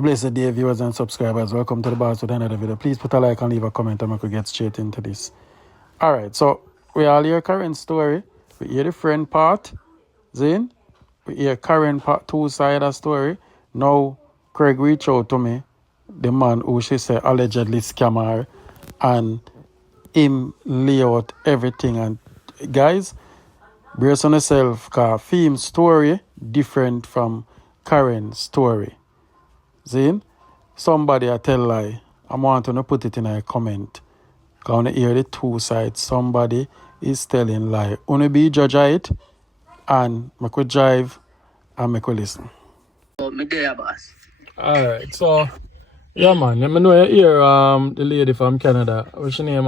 A blessed day, viewers and subscribers. Welcome to the Boss with another video. Please put a like and leave a comment and we could get straight into this. Alright, so we all hear Karen story. We hear the friend part. Zane. We hear Karen part 2 side of story. Now Craig reached out to me, the man who she said allegedly scammed her, and him lay out everything. And guys, brace on yourself, because Fime's story different from Karen's story. Zane, somebody I tell lie. I want to put it in a comment. I want to hear the two sides. Somebody is telling lie. Only be judge of it, and I could drive and I could listen. Alright, so yeah man, let me know you hear the lady from Canada. What's her name?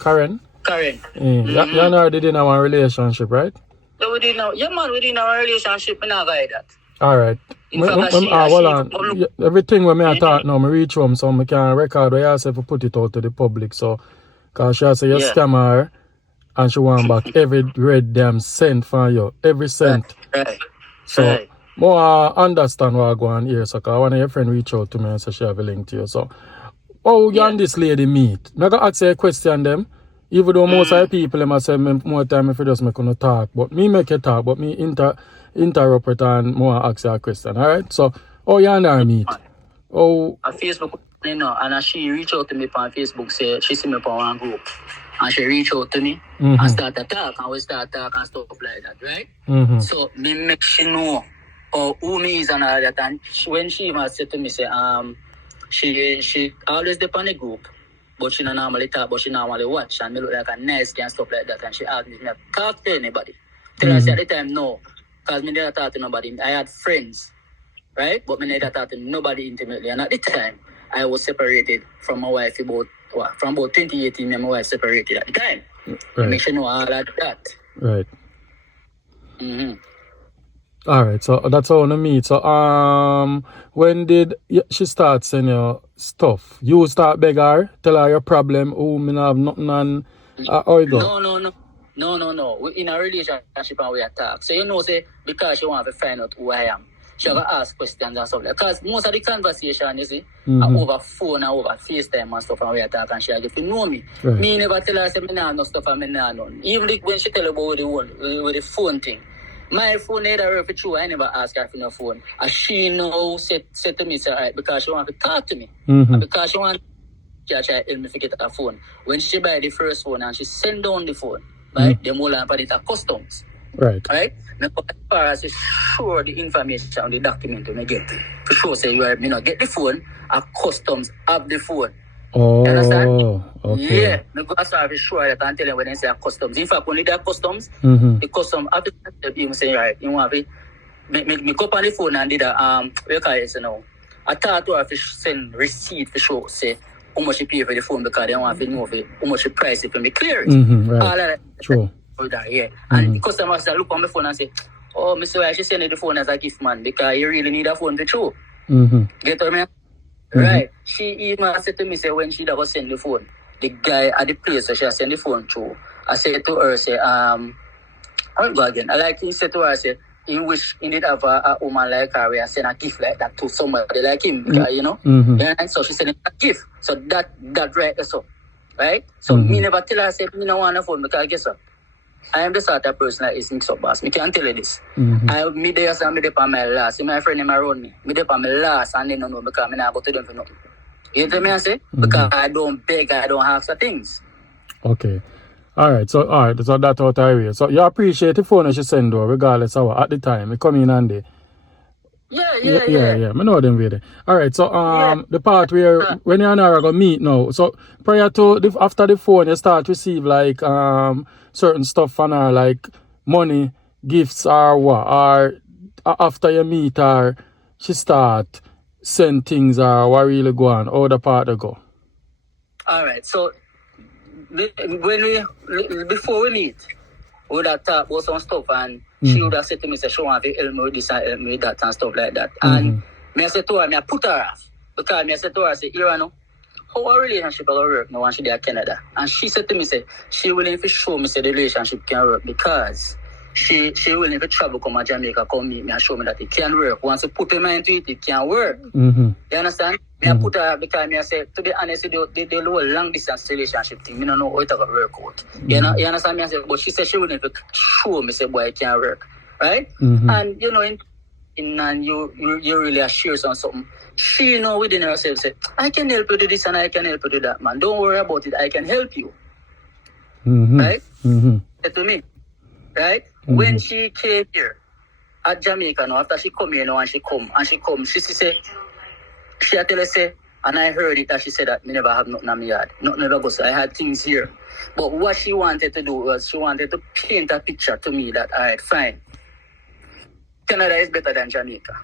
Karen? Karen. You and her didn't have a relationship, right? So we didn't have a relationship, and I got that. Alright. Everything when I talk now, I reach home so I can record what you say to put it out to the public. So, because she say you scam her and she want back every red damn cent from you. Every cent. Right. So, more understand what I go on here. So, because one of your friends reach out to me and say she have a link to you. So, how you and this lady meet? I'm going to ask you a question them. Even though most of the people them say more time if you just make no talk. But me make you talk, but me interrupt it and more ask you a question. Alright? So, how you and her meet? Oh, on Facebook, you know, and she reached out to me on Facebook, say she see me on one group. And she reached out to me and start to talk, and we start talk and stuff like that, right? So me make she know who me is and all that. And when she even said to me, say, she always depend on the group, but she don't normally talk, but she normally watch, and me look like a nice guy and stuff like that. And she asked me if I talk to anybody. Tell her, say at the time, no, because me never talk to nobody. I had friends, right? But me never talk to nobody intimately. And at the time, I was separated from my wife from about 2018. Me and my wife separated at the time. right. Make sure you know all of that. Right. Alright, so that's how I meet. So when did she start sending you stuff? You start beg her, tell her your problem, me not have nothing and how you go? No. We in a relationship and we attack. So you know, say because she want to find out who I am, she have to ask questions and stuff like that. Because most of the conversation, you see, are over phone and over FaceTime and stuff, and we attack, and she get to know me. Right. Me never tell her say me nah no stuff and me nah none. Even when she tell about with the phone thing. My phone never work for true. I never ask her for no phone. And she now said to me, say, alright, because she want to talk to me. And because she want to try to help me to get a phone. When she buy the first phone and she send down the phone, right, the more and it are customs. Right. Right? As far as sure the information on the document when I get it. For sure say you are me not get the phone, and customs have the phone. Oh, you understand? okay. Yeah, I go as far as sure that I'm telling when they say customs. In fact, only that customs, the custom after you say right, you want to me go on the phone and did a we call it now. I thought to have to send receipt for sure, say how much you pay for the phone because they want to know how much the price if me clear it. Right. All that. True. That, yeah. And the customers that look on my phone and say, oh, Mr. I should send you the phone as a gift, man, because you really need a phone to show. Get what I mean? Right. She even said to me, say, when she was send the phone, the guy at the place where she send the phone to, I said to her, say, I'll go again. I like he said to her, say, he wish he did have a woman like her where I send a gift like that to somebody like him, because, you know? And so she sent a gift. So that right so. Right? So me never tell her, I said, me no want a phone because guess what? I am the sort of person that is MIXUP boss. Me can't tell you this. Me there and me there on my last. See my friend them around me. Me there on my last and they don't know because me not go to them for nothing. You know what I say? Because I don't beg, I don't ask for things. Okay. Alright, so that's out of way. So you appreciate the phone that she send though, regardless of what at the time. It come in handy. Yeah. I know them with it. Alright, so the part where when you and her go meet now, so prior to after the phone you start receive like certain stuff from her, like money, gifts or what, or after you meet her she start send things or what really go on, how the part to go. Alright, so before we meet, we would have talked about some stuff and she would have said to me, say, she want to help me with this and help me with that and stuff like that. And me I said to her, I put her off. Because me I said to her, I said, here know, how our relationship will work now when she there in Canada. And she said to me, say, she willing to show me say the relationship can work because she willing to travel come to Jamaica, come meet me and show me that it can work. Once you put your mind to it, it can work. You understand? I put her because I say, to be honest, the whole long distance relationship thing, I don't know how it can work out. You understand me? I say, but she said she willing to show me, say, boy, it can work. Right? And you know, and you really assure something. She know within herself, say, I can help you do this and I can help you do that, man. Don't worry about it. I can help you. Right? Say to me. Right? When she came here at Jamaica now, after she come here now and she say, she tell us say, and I heard it that she said that me never have nothing in my yard. Nothing never go, so I had things here. But what she wanted to do was she wanted to paint a picture to me that, all right, fine. Canada is better than Jamaica.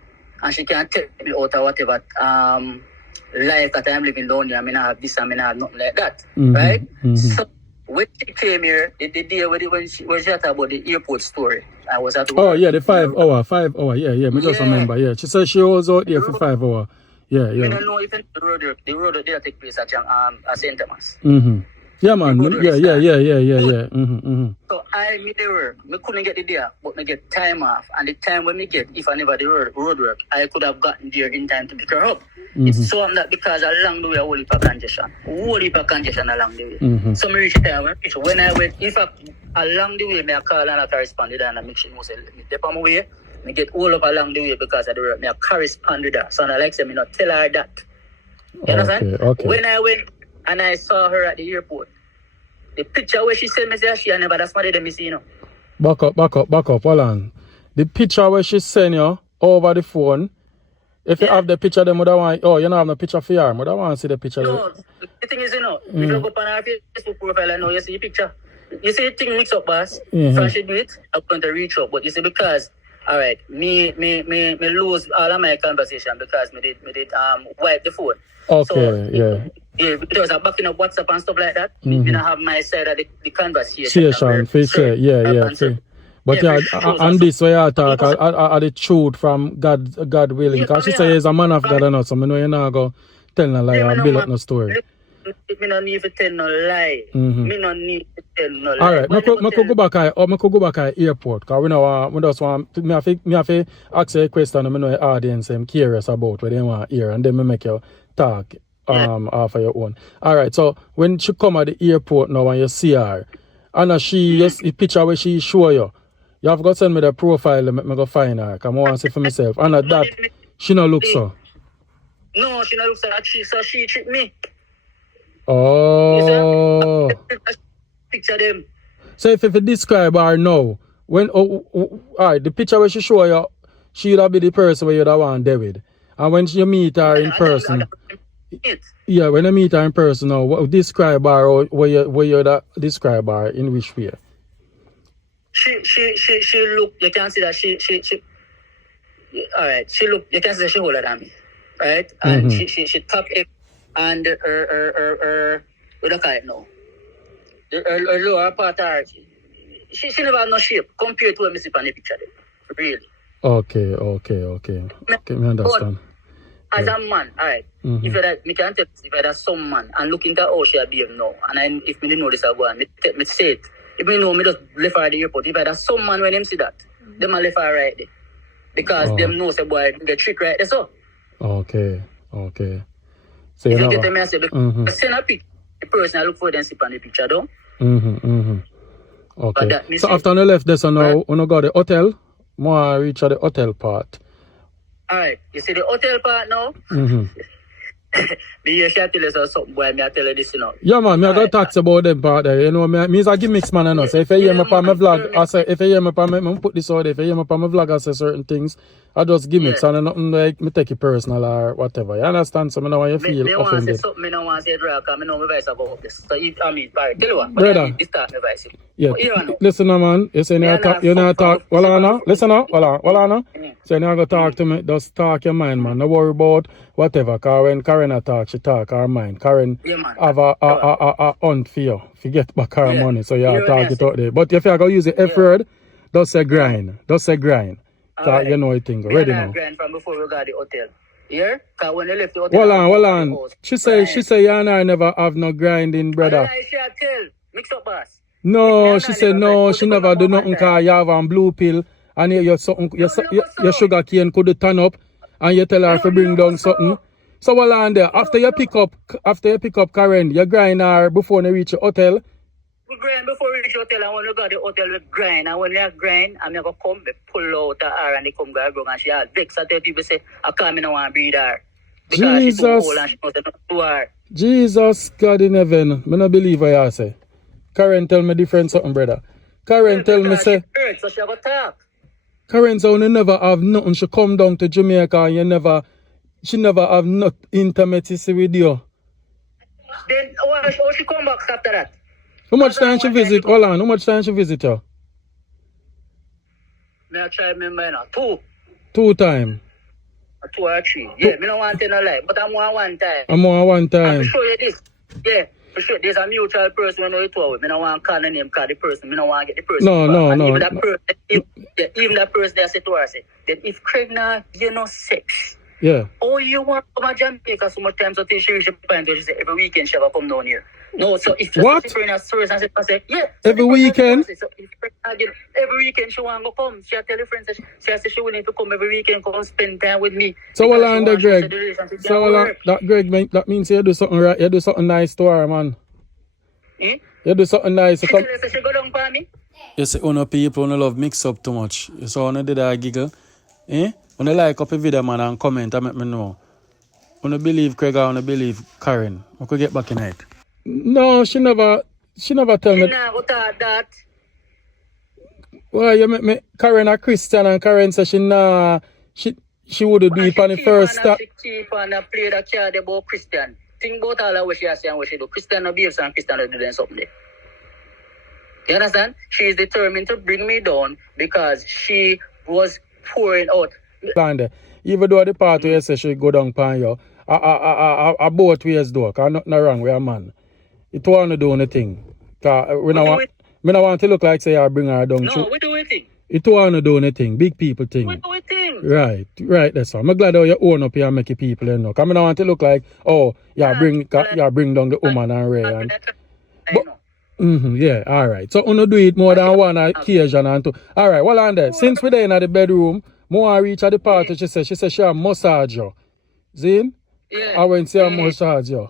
And she can tell me out of whatever life that I'm living down here. I mean, I have this, I mean, I have nothing like that. Right? So, when she came here, the day when she talked about the airport story, I was at work. Oh, yeah, the 5 hour. Yeah. Me just remember, yeah. She said she was out there for 5 hours. Yeah. I don't know if the road did take place at St. Thomas. Yeah, man. Yeah. So I made the work. I couldn't get the day, but I get time off. And the time when I get, if I never did road work, I could have gotten there in time to pick her up. It's so that because along the way, I whole heap of congestion. Along the way. So I reach there. When I went, if along the way, I call and I corresponded and I make sure I dip on my way. I get all up along the way because of the work. I correspond with her. So I like to not tell her that. You understand? Okay. When I went and I saw her at the airport, the picture where she sent me, she never that's somebody them see, you know. Back up, hold on. The picture where she sent you over the phone, if you have the picture, then would want, you don't have no picture for her, would want to see the picture. No, the thing is, you know, if you go on our Facebook profile and now you see the picture, you see the thing mix up, boss. So she do it, I'm going to reach up. But you see, because, all right, me lose all of my conversation because me did wipe the phone. Okay, so, yeah. Yeah, because I'm backing up WhatsApp and stuff like that. Me don't have my side of the conversation. Yeah. But yeah, on this way I talk, I the truth from God willing. Because she say he's a man of God and not, so I know you're not going to tell no lie or build up no story. Me don't need to tell no lie. Me don't need to tell no lie. Alright, I could go back at airport. Because we just want, me have to ask you a question and I know the audience I'm curious about what they want to hear and then me make you talk. Off of your own. Alright, so when she come at the airport now and you see her, and she just the picture where she show you have got to send me the profile and make me go find her. Because I want to see for myself. And at that, she not look so. No, she not look so she treat me. Oh. Picture them. So if you describe her now, when alright, the picture where she show you, she would be the person where you don't want David. And when you meet her in person. Yeah, when I meet her in person now, what describe her or where you describe her in which way? She look, you can see that she alright, she look, you can see that she older than me. Right? And she top it and her what do you call it now? Her lower part of her, she never have no shape compared to what I see on the picture there. Really. Okay, me understand. As a man, alright, if you can tell if you're some man and look into how she behave now, and if me didn't know this, I'll go and me say it. If me know, me just left her at the airport. If there's some man when them see that, them a left her right there. Because them know, say, boy, get trick right there, so. Okay. So if you get them, I say, send a picture, the person I look for them see on the picture, though. Okay. So after you left this, now, when you go to the hotel, more reach at the hotel part. Alright, you see the hotel part now? Me here she tell us something, boy, me I tell her this, you know. Yeah, man, me I got talks about them part there, you know, me is a gimmicks man, you know, so if you hear me on my vlog, I say, if you hear me on my, put this out there, if you hear me on my vlog, I say certain things, I just gimmicks and nothing like, me take it personal or whatever, you understand? So I know how you feel offended. Me want to say something, me don't want to say it right, because I know my voice about this. So if, tell you what, brother, this start my voice. Yeah, listen now, man, you say you're not talk, hold on now, listen now, hold on now. So you're not going to talk to me, just talk your mind, man, don't worry about whatever, because when Karen talk, she talk her mind. Karen have a hunt for you. Forget back her money, so you talk it out there. But if you're going to use the F word, just say grind. Right. You know it thing. Ready now. Grind from before we got the hotel. Here? Because when you left the hotel... Hold on. She say you and I never have no grinding, brother. I tell. Mix up, boss. No, she said no, she never do nothing because you have a blue pill and your sugar cane could turn up and you tell her to bring down something. So while on there, after you pick up Karen, you grind her before you reach your hotel. We grind before we reach the hotel, and when we got the hotel, we grind. And when we grind, I'm going to come, pull out her and they come go and she has vex. I tell people, say, I can't want to breathe her. Because she's too old and she knows not to her. Jesus, God in heaven. I don't believe what you say. Karen tell me different something, brother. Karen tell me, say, she hurt, so she have a talk. Karen so you never have nothing. She come down to Jamaica and she never have no intimacy with you. Then, how she come back after that? How much time she visit? Hold on, how much time she visit you? I try to remember now. 2. 2 times. 2 or 3. Yeah, I don't want to no lie, but I'm one time. I'm on 1 time. I'll show you this. Yeah, for sure. There's a mutual person when you talk with. I don't want to call the name, call the person. I don't want to get the person. No. Even that person, even that person they say to her, say, that if Craig now, you know sex. Yeah. Oh, you want to come to Jamaica so much time so she reach the point where she say every weekend she will come down here. No, so if what? She's in a source and say, yeah. Every weekend? So if every weekend she want to come, she tell her friends, she willing to come every weekend, come spend time with me. So well on the Greg. So that Greg, that means you do something right, you do something nice to her, man. You do something nice. She tell her, she go down for me. You see, people love mix up too much. So when did I giggle? When I like up a video, man, and comment, I make me know. When I believe Craig or when I believe Karen, I could get back in it. No, she never tell me. She never thought that. Well, you make me Karen a Christian and Karen says she would do it on the first step. She keep on a play that card about Christian. Think about all of what she has and what she do. Christian no behave and Christian no do them something there. You understand? She is determined to bring me down because she was pouring out. Even though the party you say she go down pan you, I both ways though, because nothing wrong with a man. It want to do anything. Because we don't want to look like say I bring her down. No, we do anything. It want to do anything. Big people thing. We do anything. Right, that's all. I'm glad how you own up here and make your people, you know. Because I don't want to look like, bring down the woman and Ray. And, yeah, all right. So, you do it more than one occasion and two. All right, well, on there. Since we're there in the bedroom, more reach at the party, she said she a massage you. Zin? Yeah. I went to see a massage you.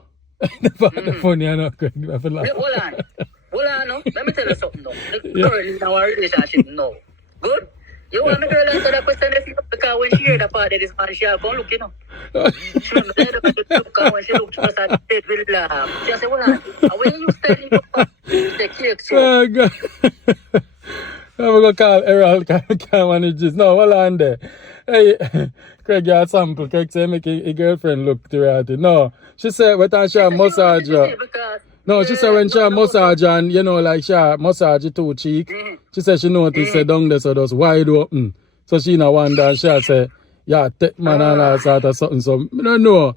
The funny, I know. Hold on, no. Let me tell you something, though. The girl is in our relationship, no. Good? You want the girl answer that question because when she heard the part of this man, she'll go look, you know. She will look, and when she looked, she was at the bed, laugh. She said, hold on. And when you study the cake, so. Oh, God. I'm going to call Errol, can't manage this. No, hold on there. Hey, Craig, you have sample. Craig say make a girlfriend look to her. No, she said when she a massage her. No, she said when she a massage and, you know, like she a massage her two cheek. She said she noticed say down there so just wide open. So she no wonder and she say, yeah, take man and all sort of something. So, I don't know.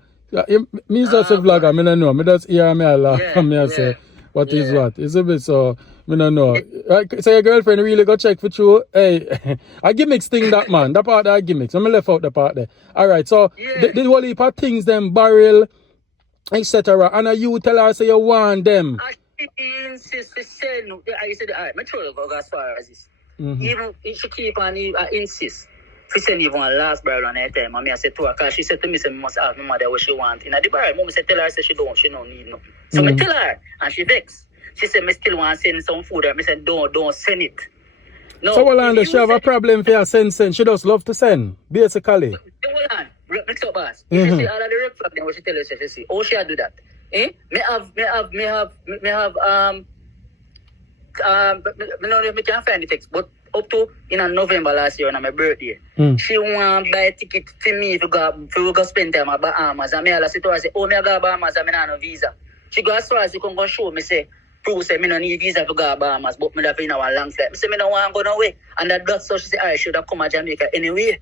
Me just a vlogger, I don't know. Me just hear me a laugh and me say, what is what? It's a bit so... I don't know. So your girlfriend really go check for you. Hey, I gimmicks thing that man. That part that gimmicks. I'm left out the part there. Alright, so the whole heap of things them barrel, etc. And you tell her say you want them. She insists to send. I said, alright, I'm sure go as far as this. Even if she keep on insist. She send even one last barrel on her time. I said to her, because she said to me, say, must ask my mother what she want. In the barrel, mom said tell her say she don't need nothing. So I tell her and she vex. She said, I still want to send some food. I said, don't send it. No, so, Wallanda, she have a problem for her send. She just love to send, basically. Hold on. Mix up, boss. If you see all of the red flag, then what she tell us, she see. Oh, she do that. Me have, I don't know if I can find the text, but up to in November last year on my birthday, she want to buy a ticket for me to go spend time at Bahamas. And I said to her, oh, I go Bahamas and I don't have no visa. She go as far as you can go show me, say, prove say, I don't need visa to go to Bahamas, but I have a long flight. I say, I don't want to go nowhere. And that's so she said, I should have come to Jamaica anyway.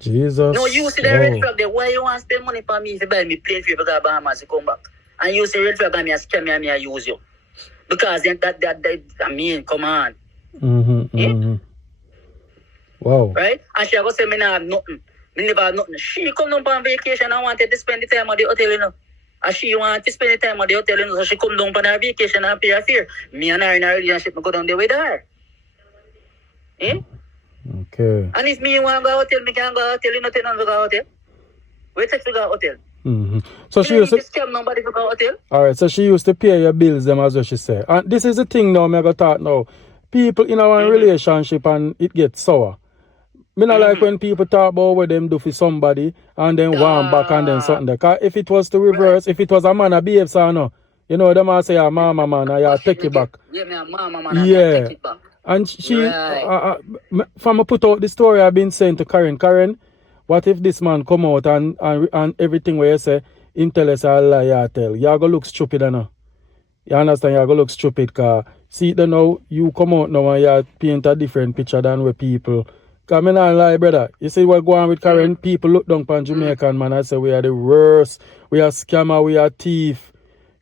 Jesus. No, you see the red flag there. Why you want to spend money for me if you buy me plane for you to go to Bahamas to come back? And you see red flag and me a scam me and me a use you. Because that I mean, come on. Wow. Right? And she go say, I don't have nothing. I never have nothing. She come down on vacation and wanted to spend the time at the hotel, you know. And she want to spend the time at the hotel, so she come down on her vacation and pay her fare. Me and her in a relationship, I go down there with her. Eh? Okay. And if me want to go hotel, me can go hotel, you know, tell them to go hotel. Wait till you go hotel. So she used to scam nobody to go hotel. Alright, so she used to pay your bills, them as what she said. And this is the thing now, me go talk now. People in our relationship and it gets sour. Me not like when people talk about what them do for somebody and then one back and then something there. Cause if it was to reverse, if it was a man a behave so no, you know, them all say, ah, mama man, I take it back. Yeah, me a mama man, I take it back. And she, from I put out the story I've been saying to Karen, what if this man come out and everything where you say, him tell us a lie, you tell. You go look stupid, you know. You understand? You go look stupid, cause see then now, you come out now and you paint a different picture than where people. Cause me not lie, brother. You see what going on with Karen, people look down upon Jamaican man and say we are the worst, we are scammer, we are thief.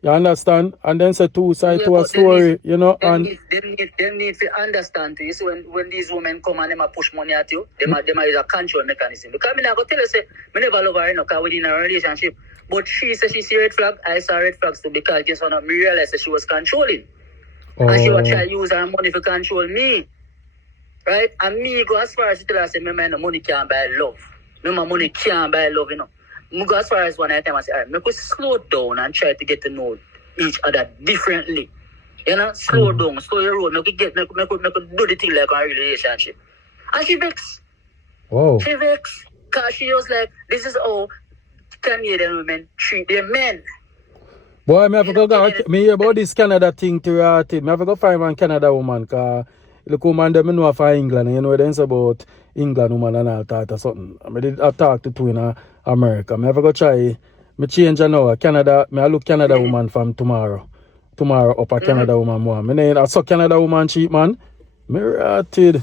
You understand? And then say two sides to a story, you know. They need to understand too. You see when these women come and them push money at you, them is a control mechanism. Because me not go tell you say me never love her, you know, cause we in a relationship. But she said she see red flag, I saw red flags too, because guess what, me realized that she was controlling. And she was trying to use her money to control me. Right? And me go as far as to tell her, say, my money can't buy love. My money can't buy love, you know. I go as far as one time I say, all right, we could slow down and try to get to know each other differently. You know, slow down, slow your road. We could do the thing like a relationship. And she vexed. Whoa. She vexed. Because she was like, this is how Canadian women treat their men. Boy, me have to go me hear about this Canada thing to me have to go find one Canada woman, cause look woman them know for England, you know it's about England woman and all that or something. I did talk to two in America. Me have to go try me change now Canada, me I look Canada woman from tomorrow. Tomorrow up a Canada woman more. Me I saw Canada woman cheap man. Me ratted.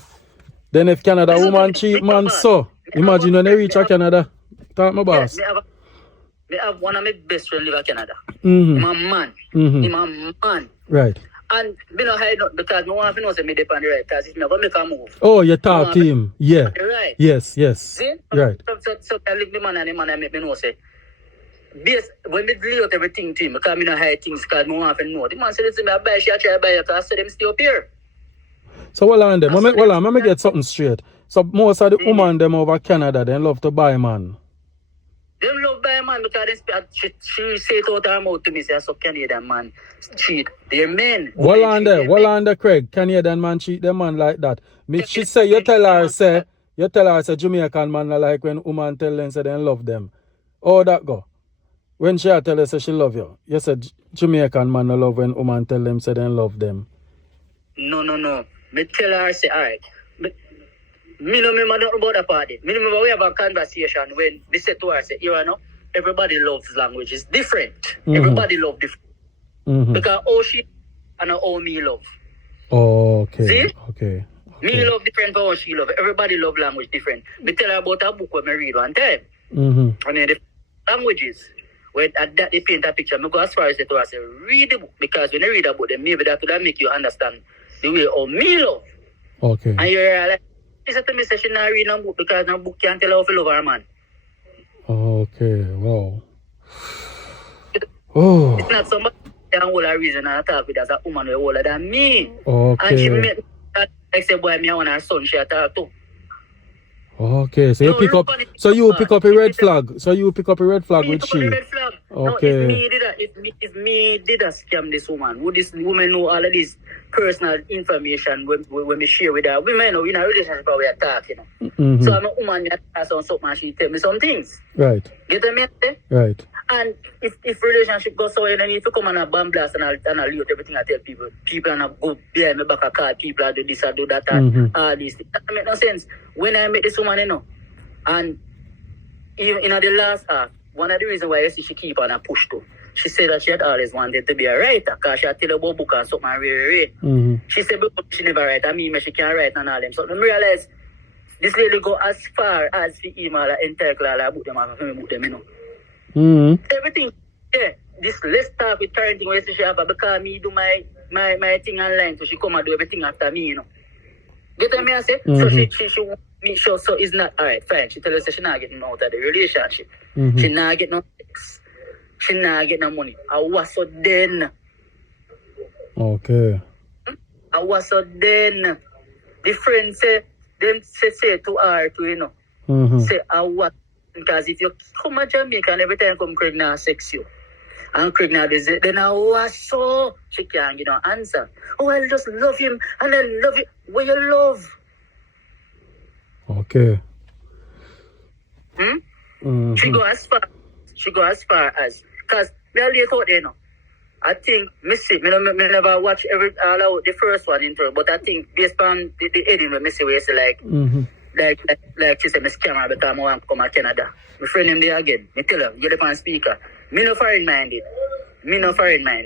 Then if Canada woman cheap man so imagine when they reach a Canada. Talk my boss. I have one of my best friends live in Canada. I'm a man. I'm a man. Right. And me not hide up because no one knows me depend on the right because if me go make a move. Oh, you talk to him. Yeah. Right. Yes. See? Right. So I leave the man and the man make me know say when me lay out everything to him, because me not hide things because no one know. The man said to me, I buy she I try to buy it because I said them stay up here. So hold on them. Let me get something straight. So most of the women them over Canada they love to buy man. They love buy man because she say it out her mouth to me, say, so Canadian man cheat. They're men. Hold on there, Craig. Canadian man cheat them man like that. She say, you tell her, say, Jamaican man like when woman tell them, say, they love them. How that go? When she tell her, say, she love you. You said, Jamaican man love when woman tell them, say, they love them. No. Me tell her, say, all right. Me no remember nothing about that party. Me remember we have a conversation when we said to her, say, you know, everybody loves language. It's different. Everybody love different. Because all she and all me love. Oh, okay. See? Okay. Me love different for how she love. Everybody love language different. Me tell her about a book when I read one time. And then the languages, when at that they paint a picture, I go as far as to her, say, read the book. Because when you read a book, then maybe that would make you understand the way how me love. Okay. And you're like, she said to me, say she not read no book because no book can't tell her how to love her man. Okay, wow. Oh. It's not somebody that hold a reason and talk with as a woman who older than me. Okay. And she made me like say, boy, me I want her son, she talk too. Okay, so you pick up a red flag. So you pick up a red flag with she. Red flag. Okay. No, if me did a scam this woman, would this woman know all of this personal information when we share with her? We may know in a relationship how we are talking. So I'm a woman that has on something and she tell me some things. Right. Get me? Right. And if relationship goes so, then if you come on a bomb blast and I'll leave everything I tell people and I go behind me back a call people, I do this, I do that, and all these things. That make no sense. When I met this woman, you know, and even in the last half, one of the reasons why I see she keep on a push to, she said that she had always wanted to be a writer because she had tell about book and something and read. She said but she never write, I mean she can't write and all them. So I realize this lady go as far as the email and entire class about them and book them, you know. Everything, yeah. This let's start with parenting where she have because me do my thing online, so she come and do everything after me, you know. Get what I say? So she want me show so it's not alright, fine. She tell us that she not getting out of the relationship. She not getting no sex. she not get no money. I was so then. Okay. I was so then. The friend say, them say to her, say, I was, because if you come to Jamaica and every time come Craig now sex you, and Craig now visit, then I was so, she can't get no answer. Oh, I just love him, and I love it. Where you love? Okay. She go as far as, because me a late out there now. I think, me never watch all out the first one in turn, but I think based on the ending where me see where you say like she said, me scammer because I want to come to Canada. My friend him there again. Me tell her, get up on speaker. Me no foreign minded.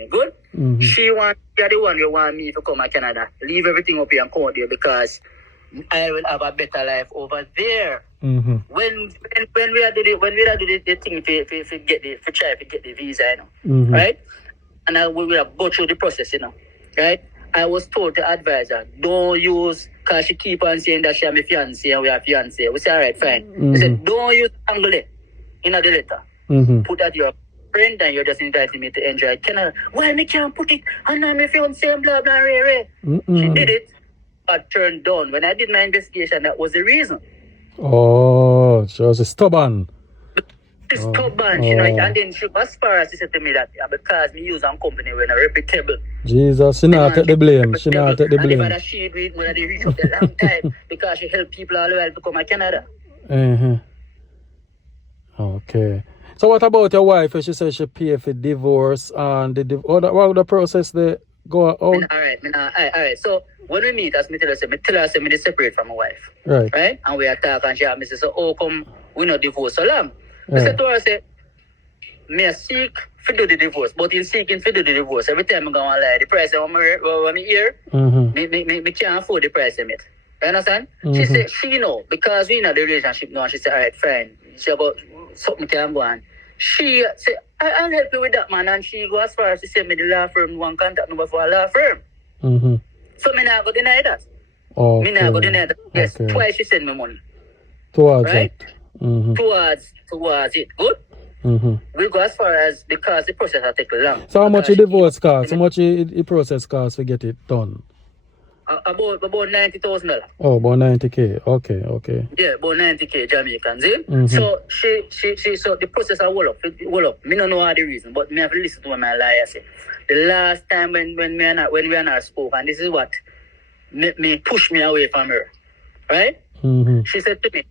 Good? She want, you're the one you want me to come to Canada. Leave everything up here and come there because I will have a better life over there. When we are do the thing to try to get the visa, right? And I will go through the process, right? I was told to advise her, don't use, because she keep on saying that she has a fiancé and we are fiancé. We say, all right, fine. They said, don't use angle in the letter. Put that your friend and you're just inviting me to enjoy Canada. Why me can't put it? And I'm a fiancé and blah, blah, blah. She did it, but turned down. When I did my investigation, that was the reason. Oh, she was stubborn. She's stubborn, and then she as far as she said to me that because me use a company when are reputable. Jesus, she not take the blame. She not take the blame. And if she do it, when they reach up a long time because she help people all the while to come to Canada. Okay. So what about your wife? She said she pay for divorce and what would the process they go out? All right. So when we meet, as me tell her, me separate from my wife. Right? And we are talking and she asked me, so how come we not divorce so long? I said to her, I said, me seek to do the divorce, but in seeking to do the divorce, every time I go on lie, the price of my ear, me can't afford the price of it. You understand? She said, she know, because we in the relationship now, she said, all right, fine. She about something can go on. She said, I'll help you with that, man. And she go as far as to send me the law firm, one contact number for a law firm. So me not go deny that. Me not go deny that. Yes, twice she send me money. Towards right? it. Towards it. Good? We'll go as far as, because the process will take long. So how much the divorce cost? How much the process cost to get it done? About $90,000. Oh, about 90K. Okay. Yeah, about 90K Jamaican. See? So she so the process I will up. Me don't know all the reason, but me have to listen to what my lawyer say. The last time when we are not spoke, and this is what me push me away from her. Right? She said to me,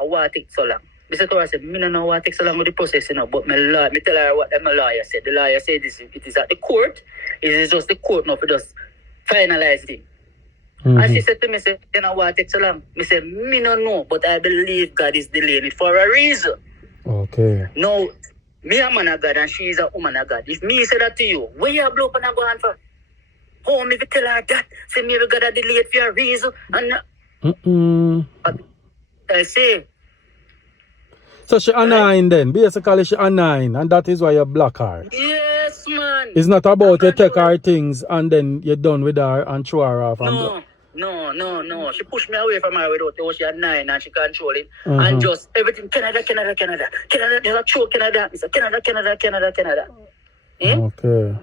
I want to take so long. I said to her, I said, me don't know why it takes so long with the process, but me tell her what my lawyer said. The lawyer said it is at the court. It is just the court now for just finalize it. And she said to me, say, then I want to take so long. I said, me don't know, but I believe God is delaying it for a reason. Okay. Now, me a man of God and she is a woman of God. If me say that to you, where you blow up and I go on for? Oh, me tell her that. Say, maybe God has delayed for a reason. And I say. So she annoying then. Basically, she annoying, and that is why you block her. Yes, man. It's not about you take her things and then you're done with her and throw her off. No. She pushed me away from her without it. She had 9 and she control it. And just everything, Canada. There's a show, Canada. It's a Canada. Okay.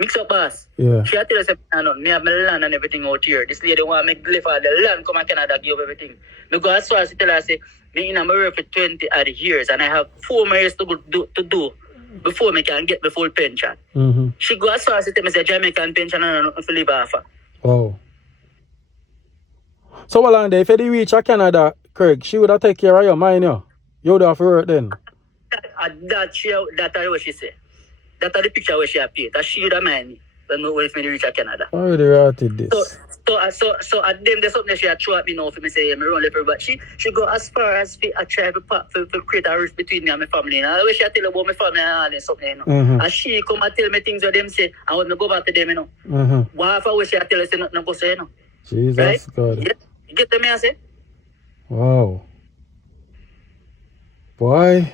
MIXUP boss. Yeah. She had to tell us, me have my land and everything out here. This lady want me to live for the land, come to Canada, give up everything. Me go as far as to tell her, say, me in America for 20 odd years and I have 4 more years to do before me can get the full pension. She go as far as to tell me, say, Jamaican pension and nothing to live off. Oh. So, well, if you reach Canada, Craig, she would have taken care of your mind, you would have to work then. That's what she said. That's the picture where she appeared. That she would have mind me when we reach Canada. I already rated this. So at them, there's something she had throw at me now for me say, me run left her, but she go as far as I try to create a rift between me and my family. And I wish she tell about my family and all and something, And she come and tell me things that them say, I want to go back to them, What if I wish she tell us nothing go say, Jesus right? God. Yeah. You get them, I say? Wow. Boy.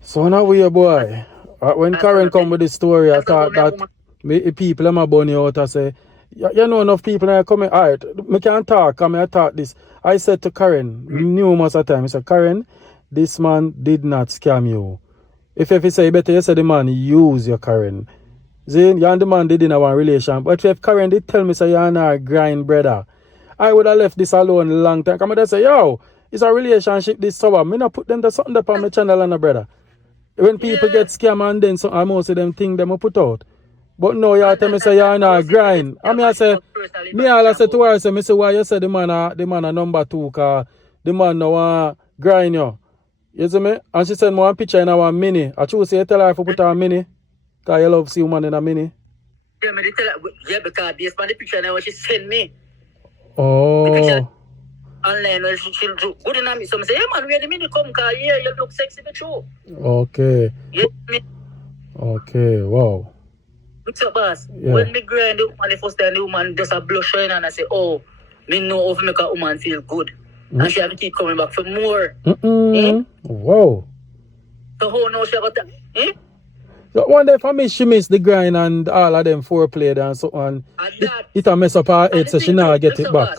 So now we boy. When Karen come with this story, I thought that people am bunny out and say, you know enough people are coming. Alright, me can't talk, I thought this. I said to Karen numerous times, I said, Karen, this man did not scam you. If you say better, you say the man use your Karen. See, you and the man did in one relation. But if Karen did tell me say you're not a grind, brother, I would have left this alone a long time. Come and say, yo, it's a relationship this sour. Me not put them to something up on my channel and brother. When people get scammed and then some most of them thing them put out. But no, you tell me say you're not a grind. I mean I say I say to her, say why you say the man a number 2 cause the man no grind you. You see me? And she sent me one picture in our mini. I choose say tell her if I put her mini. Cause you love see woman in a mini. Yeah, me tell her, yeah, because based on the picture now she sent me. Oh. The picture online she look good enough. So I say, hey man, where the mini come? Cause yeah, you look sexy for sure. Okay. Yeah, me. Okay, wow. What's up, boss? Yeah. When me grind the woman the first time, the woman just a blush and I say, oh, me know how to make a woman feel good. And she have to keep coming back for more. Wow. So how now she got that? So one day for me, she missed the grind and all of them foreplay and so on. It a mess up her head, so she now get it back.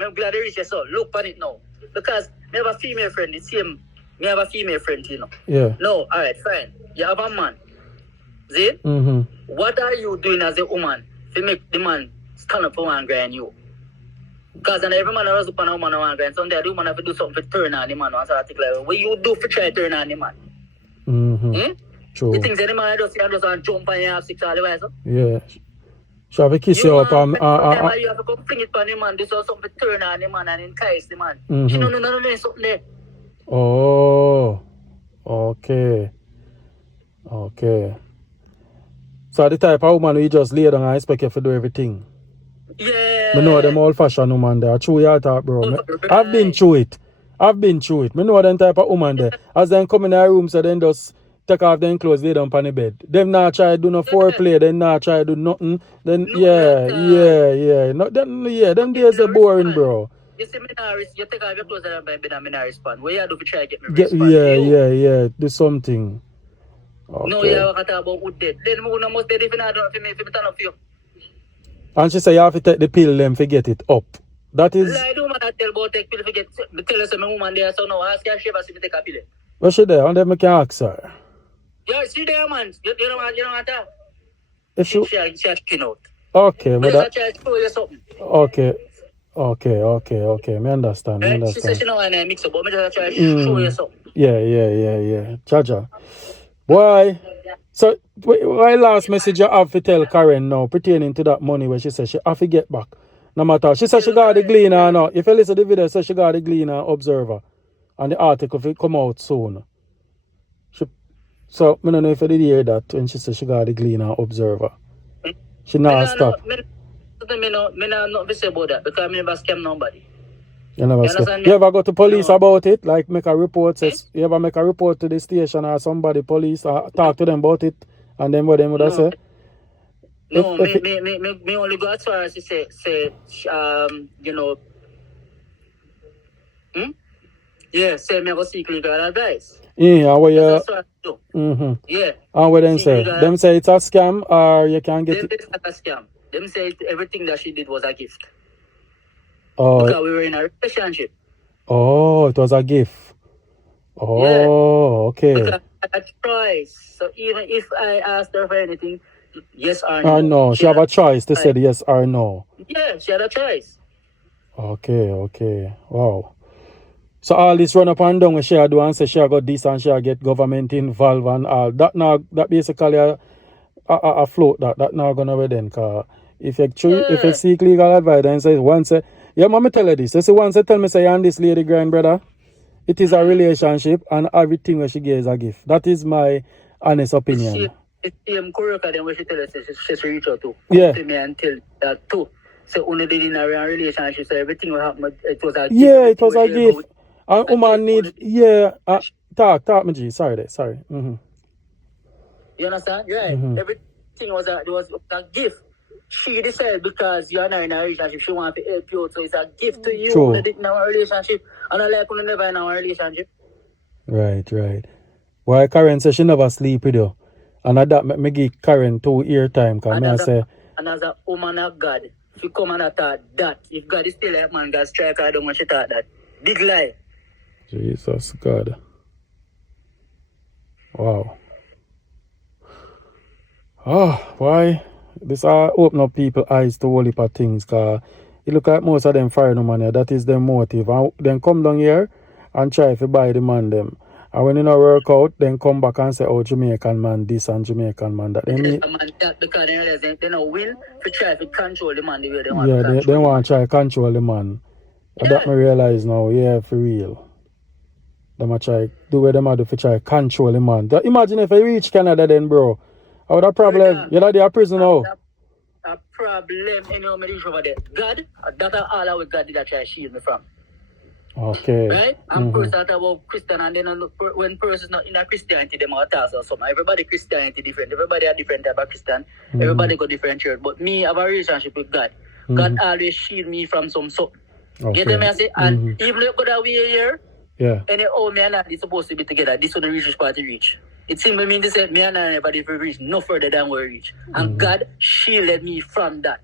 I'm glad they reach your son. Look on it now. Because me have a female friend, the same. Me have a female friend, you know. Yeah. No, alright, fine. You have a man. See? What are you doing as a woman to make the man stand up for one grind you? Because every man was up on a woman on one grind. Someday the woman have to do something to turn on the man. And so I think like, what you do for try to turn on the man? True. You think the man just jump on you have 6 all the way, so? Yeah. She have a kiss you up and you have to come fling it on the man, do something to turn on the man and entice the man. She don't know something there. Oh. Okay. Okay. So the type of woman we just lay down and expect you to do everything. Yeah. I know them old fashioned woman there. True you talk, bro. I've been through it. I know them type of woman there. As them come in their room, so then just take off them clothes, lay down on the bed. Them not try to do no foreplay, them not try to do nothing. Then yeah. No, them days are boring, bro. You see, you take off your clothes and bed and I respond. What you do to try to get me respond? Yeah. Do something. Okay. No, you have to talk about who dead. Then who must dead if you not for me turn up for you. And she say you have to take the pill them to get it up. That is. I don't want to tell about take pill to get. Tell us my woman there, so no, ask her if she take a pill. Where she there? And then I can ask her. Yeah, she there, man. You don't want to. If she chicken out. Okay, but that. Try to show you something. Okay. Me understand. She said she don't want to mix up, but me just try to show you something. Yeah. Jaja. Why? So, why last message you have to tell Karen now pertaining to that money where she said she have to get back? No matter. She said she got the Gleaner now. If you listen to the video, she got the Gleaner Observer. And the article will come out soon. So, I don't know if you did hear that when she said she got the Gleaner Observer. She not stop. Me not say about that because I never scam nobody. You ever go to police about it? Like make a report? You ever make a report to the station or somebody, police, or talk to them about it? And then what them would have say? No, me only go as far as to say, you know, yeah, say me go seek legal advice. Yeah, what you... That's what I do. Yeah. And what them say? Them say it's a scam or you can get it? It's not a scam. Them say everything that she did was a gift. Oh. Because we were in a relationship. Oh, it was a gift. Oh, yeah. Okay. Because I had a choice. So even if I asked her for anything, yes or no. No, she have a choice to say yes or no. Yeah, she had a choice. Okay. Wow. So all this run up and down when she do and say she got this and she get government involved and all. That basically a float that now gonna be then. Cause if you seek legal advice and say once yeah, mommy tell her this. You see once tell me say and this lady grind brother, it is a relationship and everything where she gets is a gift. That is my honest opinion. It's same correct then when she tell us she reach out to me and tell that too. So only did in a relationship, so everything will happen. It was a gift. Yeah, it was a gift. And woman need talk me G. Sorry. You understand? Right. Everything was a gift. She decided because you are not in a relationship, she wants to help you out. So it's a gift to you. True. In our relationship. And I like when never in our relationship. Right. Why Karen says she never sleep with you. And that make me give Karen 2 ear time. And as a woman of God, she come and thought that. If God is still like man, God strike her down when she thought that. Big lie. Jesus God. Wow. Oh, why? This open up people's eyes to whole heap of things, cause it look like most of them fire no money. That is their motive. And then come down here and try to buy the man them. And when it not work out, then come back and say, oh, Jamaican man this and Jamaican man that. Yes, man, that because they realize they don't win to try to control the man the way they want yeah, to control they want to try to control the man. Yeah. That me realize now, yeah, for real. Them a try do what them a do for try to control the man. Imagine if I reach Canada then, bro. I would have problem. You're not there prison now. A problem, you know, me reach over there. God, that's all our God did that try to shield me from. Okay. Right? And first I talk about Christian, and then when persons not in a Christianity, them are talk or something. Everybody Christianity different. Everybody a different type of Christian. Everybody got different church. But me have a relationship with God. God always shield me from some something. Okay. Get me I say? And even if you go that way here, yeah. and me and I supposed to be together. This one the reach party reach. It simply means to say me and I never did reach no further than where we reach. And God shielded me from that.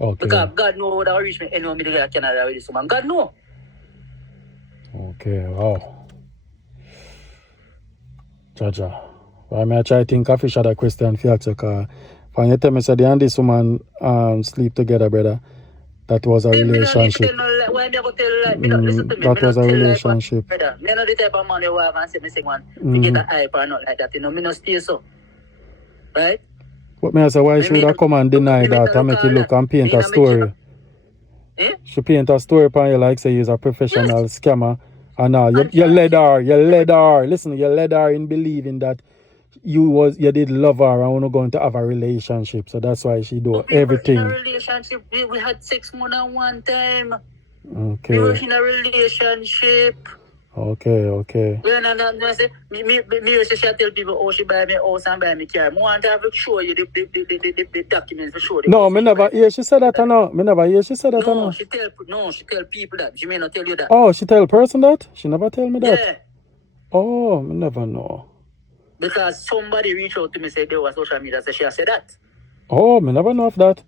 Okay. Because God know that I reach me anywhere me to get to Canada with this woman. God know. Okay, wow. Jaja. Why may I try to think of fish other question for you, because when you tell me that and this woman sleep together, brother, that was a relationship. That was a relationship. Brother, me not the type of man you walk and say me say one to get a hype or not like that. You know, me not stay so. Right? But me I say why she would have come and deny that and make you look and paint a story. She paint a story upon you like say you're a professional scammer. And you led her. Listen, you led her in believing that you did love her and we're not going to have a relationship. So that's why she do everything. In a relationship, we had sex more than one time. Okay. We were in a relationship. Okay. Yeah, no, say, me she tell people, oh, she buy me house and buy me car. I want to have to show you the documents for sure. No, me never hear she said that or no. Me never hear she said that or no. She tell people that. She may not tell you that. Oh, she tell person that? She never tell me that? Yeah. Oh, me never know. Because somebody reached out to me say they were social media, so she said that. Oh, me never know of that.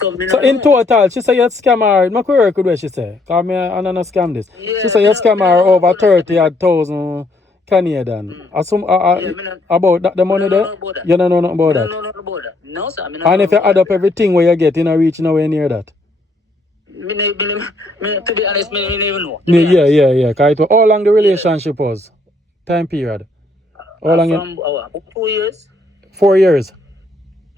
So in total, she said you scam her. My query could what she say. Because me I don't scam this. Yeah, she said you scam her over 30,000 Canadian. About that, the money there? You don't know nothing about that? No, about that. No, sir. And if you add up everything where you get, you don't reach nowhere near that? To be honest, I don't even know. Yeah. How long the relationship was? Time period? How long? From 2 years. 4 years?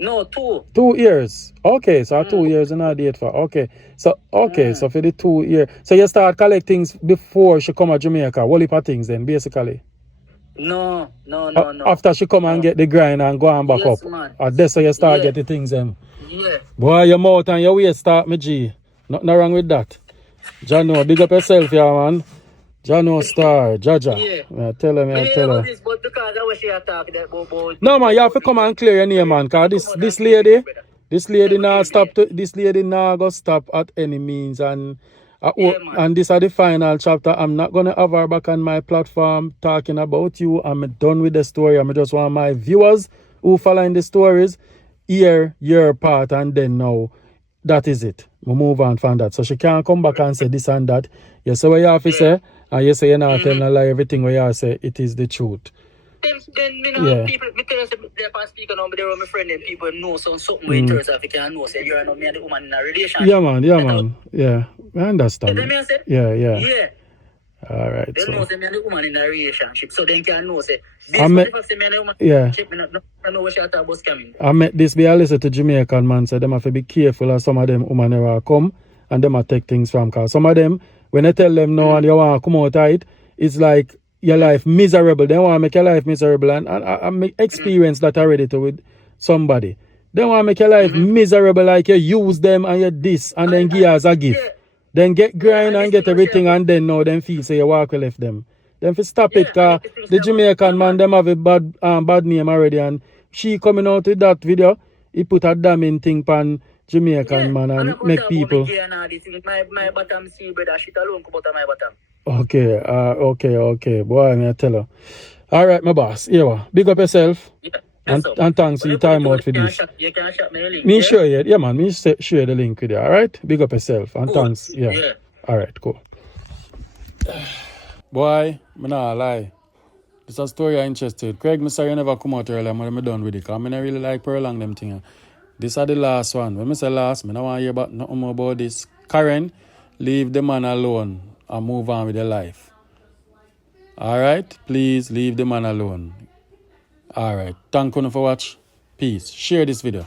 No, 2. 2 years. Okay, so 2 years and a date for. Okay. So so for the 2 years. So you start collect things before she come to Jamaica. What heap of things then, basically? No. After she come and get the grind and go and back up. Man. Or that's how you start getting things then. Yeah. Boy, your mouth and your waist start me G. Nothing wrong with that. Jano, big up yourself, yeah, man. Jano Star, Jaja. Yeah. Tell her. This, but because I was here talking about No, man, you have to come and clear your name, man. Because this lady now this lady now go stop at any means. And this is the final chapter. I'm not going to have her back on my platform talking about you. I'm done with the story. I just want my viewers who following the stories hear your part, and then now that is it. We move on from that. So she can't come back and say this and that. You say what you have to say, and you say you're not telling a lie. Everything what you have to say, it is the truth. Then people, because they're speaking on my friend, and people know something in terms of you can know, say you're not me and the woman in a relationship. Yeah, man. Yeah, I understand. Yeah. All right. They know say me and the woman in a relationship, so they can know say this if say me and the woman I know what she talk about scamming. I met this be a listen to Jamaican man say them have to be careful as some of them women never come and them take things from, cause some of them when I tell them no and you want to come out of it, it's like your life miserable. They want to make your life miserable, and I make experience that already with somebody. They want to make your life miserable, like you use them and you this and then give as a gift. Then get grind and get everything, and then now them feel say you walk left them. Then fi stop it, cause the Jamaican man them have a bad name already, and she coming out with that video, he put a damning thing pan Jamaican man and make people. My bottom see brother, shit alone come out of my bottom. Okay. Boy, me I tell her. All right, my boss. Yeah, big up yourself. Yeah. And thanks for your time out for this. You can share me a link. Me share it. Yeah, man. Me share the link with you. All right? Big up yourself. And thanks. Yeah. All right, cool. Boy, me not lie. This is a story I'm interested. Craig, I'm sorry you never come out earlier. I'm done with it. Because I don't really like prolong them things. This is the last one. When I say last, I don't want to hear about nothing more about this. Karen, leave the man alone and move on with your life. Alright? Please leave the man alone. Alright. Thank you for watching. Peace. Share this video.